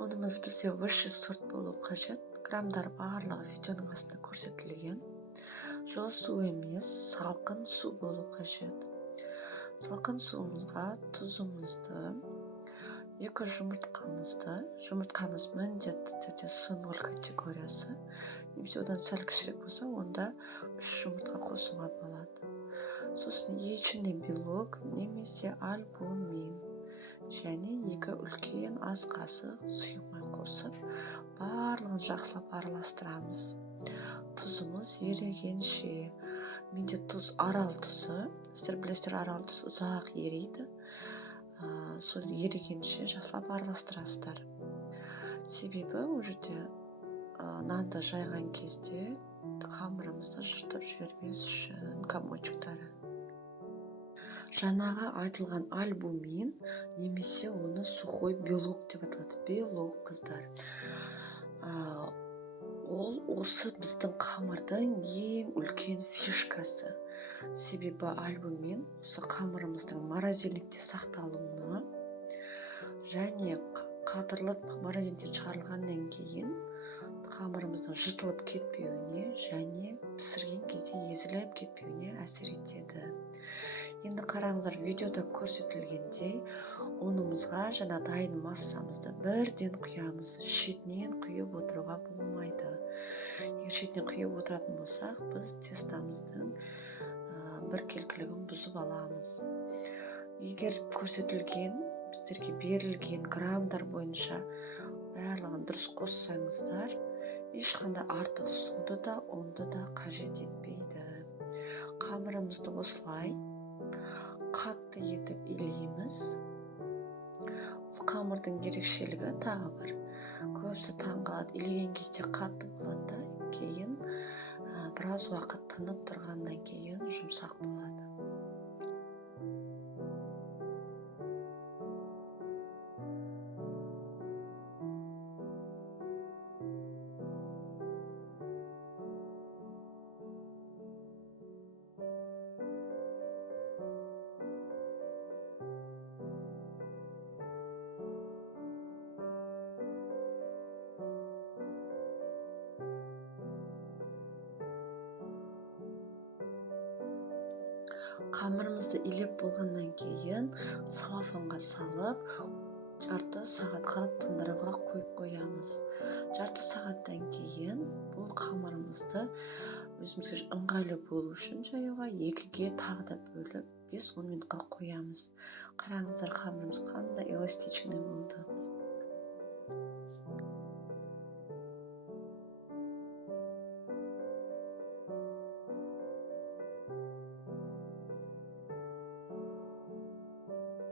Онымыз бізде высший сорт болу қажет. Граммдар барлығы видеоның астында көрсетілген. Жылы су емес, салқын су болу қажет. Салқын суымызға тұзымызды, 2 жұмыртқамыз міндетті түрде С0 категориясы, немесе одан сәл кішірек болса, онда 3 жұмыртқа қосуға болады. Сосын ешіне белок немесе альбумин және 2 үлкен ас қасық сұйық қосып, барлығын жақсылап араластырамыз. Тұзымыз ерігенше, менде тұз арал тұзы, сіздер білесіздер, арал тұз ұзақ ериді. Сол ерігенше жақсылап араластырасыздар. Себебі ол жерде нанды жайған кезде қамырымызды жыртып жібермес үшін комочектары. Жаңағы айтылған альбумин немесе оны сухой белок деп аталады. Белок, қыздар. Ол осы біздің қамырдың ең үлкен фишкасы. Себебі альбумин осы қамырымыздың морозильникте сақталуына және қатырылып морозильниктен шығарылғаннан кейін қамырымыздың жыртылып кетпеуіне және пісірген кезде езіліп кетпеуіне әсер етеді. Енді қараңыздар, видеода көрсетілгендей, ұнымызға жаңа дайын массамызды бірден құямыз. Шетінен құйып отыруға болмайды. Егер шетінен құйып отыратын болсақ, біз тестамыздың біркелкілігін бұзып аламыз. Егер көрсетілген, біздерге берілген граммдар бойынша барлығын дұрыс қоссаңыздар, ешқандай артық суды да, ұнды да қажет етпейді. Қамырымызды осылай қатты етіп илейміз. Бұл қамырдың ерекшелігі тағы бар. Көбісі таңғалады, илеген кезде қатты болады, кейін біраз уақыт тынып тұрғаннан кейін жұмсақ болады. Қамырымызды илеп болғаннан кейін салафанға салып, жарты сағатқа тындыруға қойып қоямыз. Жарты сағаттан кейін бұл қамырымызды өзімізге ыңғайлы болу үшін жаюға 2-ге тағы да бөліп 5-10 минутқа қоямыз. Қараңыздар, қамырымыз қандай эластичный болды.